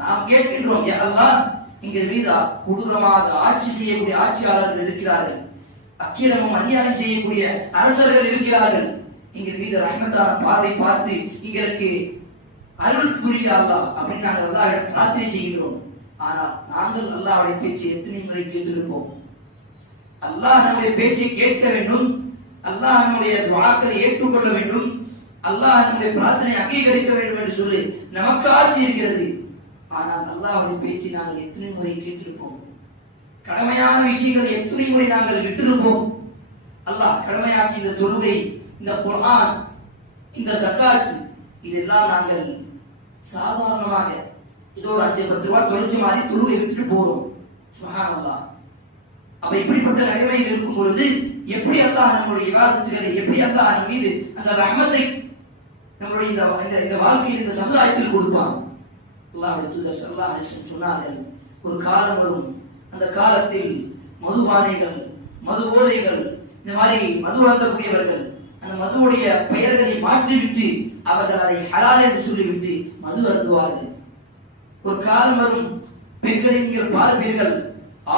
நாம் கேட்கின்றோம், யா அல்லாஹ் எங்கள் மீது கொடூரமாக ஆட்சி செய்யக்கூடிய ஆட்சியாளர்கள் இருக்கிறார்கள், அக்கிரமம் அநியாயம் செய்யக்கூடிய அரசர்கள் இருக்கிறார்கள், எங்கள் மீது ரஹ்மத்தான பார்வை பார்த்து எங்களுக்கு அருள் புரிய அல்லாஹ் அப்படின்னு நாங்கள் அல்லாஹ்விடம் பிரார்த்தனை செய்கிறோம். ஆனால் நாங்கள் அல்லாஹ்வுடைய பேச்சை எத்தனை முறை கேட்டிருப்போம்? அல்லாஹ் நம்முடைய பேச்சை கேட்க வேண்டும், அல்லாஹ் நம்முடைய துஆக்களை ஏற்றுக்கொள்ள வேண்டும், அல்லாஹ் நம்முடைய பிரார்த்தனை அங்கீகரிக்க வேண்டும் என்று சொல்லி நமக்கு ஆசை இருக்கிறது. ஆனால் அல்லாஹ்வுடைய பேச்சை நாங்கள் எத்தனை முறை கேட்டிருப்போம்? கடமையான விஷயங்களை எத்தனை முறை நாங்கள் விட்டிருப்போம்? அல்லாஹ் கடமையாக்கி இந்த தொழுகை, இந்த குர்ஆன், இந்த ஜகாத், இதெல்லாம் நாங்கள் சாதாரணமாக இதோ 5-10 ரூபாய் தொலைச்சு மாதிரி தொழுகை விட்டுட்டு போறோம். சுப்ஹானல்லாஹ். அப்ப இப்படிப்பட்ட நிலைமையில் இருக்கும் பொழுது எப்படி அல்லாஹ் நம்முடைய இபாதத்துகளை, எப்படி அல்லாஹ் நம் மீது அந்த ரஹ்மத்தை நம்முடைய இந்த வாழ்க்கையில், இந்த சமுதாயத்தில் கொடுப்பான்? அல்லாஹ்வுடைய தூதர் ஸல்லல்லாஹு அலைஹி வஸல்லம் சொன்னார்கள், ஒரு காலம் வரும், அந்த காலத்தில் மதுபானிகள், மது போதைகள், இந்த மாதிரி மது அருந்தக்கூடியவர்கள் அந்த மதுவுடைய பெயர்களை மாற்றிவிட்டு அவர்கள் அதை ஹலால் என்று சொல்லிவிட்டு மது அருந்துவார்கள். ஒரு காலம் வரும், பெண்களை நீங்கள் பார்ப்பீர்கள்,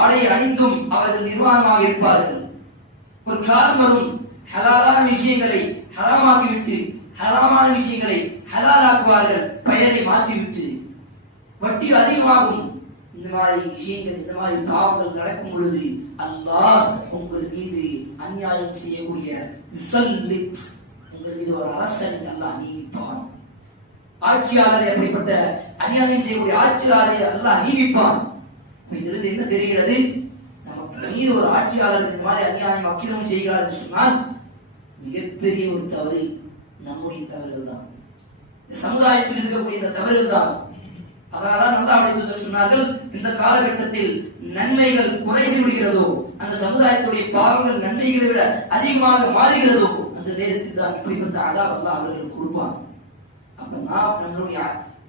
ஆடை அணிந்தும் அவர்கள் நிர்வாணமாக இருப்பார்கள். ஒரு காலம் வரும், ஹலாலான விஷயங்களை ஹராமாக்கிவிட்டு ஹராமான விஷயங்களை ஹலாலாக்குவார்கள், பெயரை மாற்றிவிட்டு. வட்டி அதிகமாகும். இந்த மாதிரி விஷயங்கள், இந்த மாதிரி பாவங்கள் நடக்கும் பொழுது அல்லாஹ் உங்கள் மீது அநியாயம் செய்யக்கூடிய யுஸல்லித், உங்கள் மீது ஒரு அரசனை அல்லாஹ் நியமிப்பான். ஆட்சியாளரை, அப்படிப்பட்ட அநியாயம் செய்யக்கூடிய ஆட்சியாளரை அல்லாஹ் நியமிப்பான். இதிலிருந்து என்ன தெரிகிறது? நமக்கு மீது ஒரு ஆட்சியாளர் இந்த மாதிரி அநியாயம் அக்கிரமம் செய்கிறார் என்று சொன்னால் மிகப்பெரிய ஒரு தவறு நம்முடைய தவறுகள் தான், இந்த சமுதாயத்தில் இருக்கக்கூடிய இந்த தவறுகள் தான். அதனால்தான் அல்லாஹ்வுடைய தூதர் சொன்னார்கள், இந்த காலகட்டத்தில் நன்மைகள் குறைந்து விடுகிறதோ, அந்த சமுதாயத்துடைய பாவங்கள் நன்மைகளை விட அதிகமாக மாறுகிறதோ, அந்த நேரத்தில் தான் இப்படிப்பட்ட அதாப் அல்லாஹ் அவர்களுக்கு கொடுப்பான். அப்ப நாம் நம்மளுடைய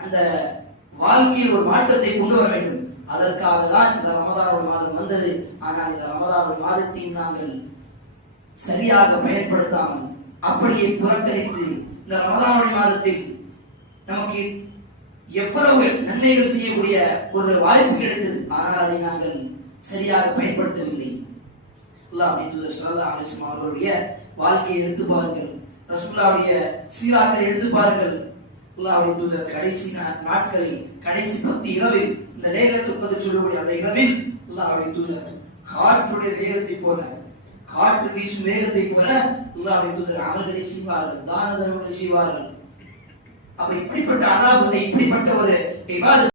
அந்த வாழ்க்கையில் ஒரு மாற்றத்தை கொண்டு வர வேண்டும். அதற்காக தான் இந்த ரமதானுடைய மாதம் வந்தது. ஆனால் இந்த ரமதானுடைய மாதத்தையும் நாங்கள் சரியாக பயன்படுத்தாமல் அப்படியே புறக்கணித்து, இந்த ரமதானுடைய மாதத்தில் நமக்கு எவ்வளவு நன்மைகள் செய்யக்கூடிய ஒரு வாய்ப்பு கிடைத்தது, ஆனால் அதை நாங்கள் சரியாக பயன்படுத்தவில்லை. அல்லாஹ்வுடைய தூதர் ஸல்லல்லாஹு அலைஹி வஸல்லம் அவர்களுடைய வாழ்க்கையை எடுத்து பாருங்கள், ரசூலுல்லாஹ்வுடைய சீராக்களை எடுத்து பாருங்கள். அல்லாஹ்வுடைய தூதர் கடைசி நாட்களில், கடைசி 10 இரவில், இந்த லைலத்துல் கத்ர் சொல்லக்கூடிய அந்த இரவில் அல்லாஹ்வுடைய தூதர் காற்றுடைய வேகத்தை போல, காற்று வீசும் வேகத்தை போல அல்லாஹ்வுடைய தூதர் அமல்களை செய்வார்கள், தான தர்மங்களை செய்வார்கள். அப்ப இப்படிப்பட்ட அதாபத்தை, இப்படிப்பட்ட ஒரு இபாதத்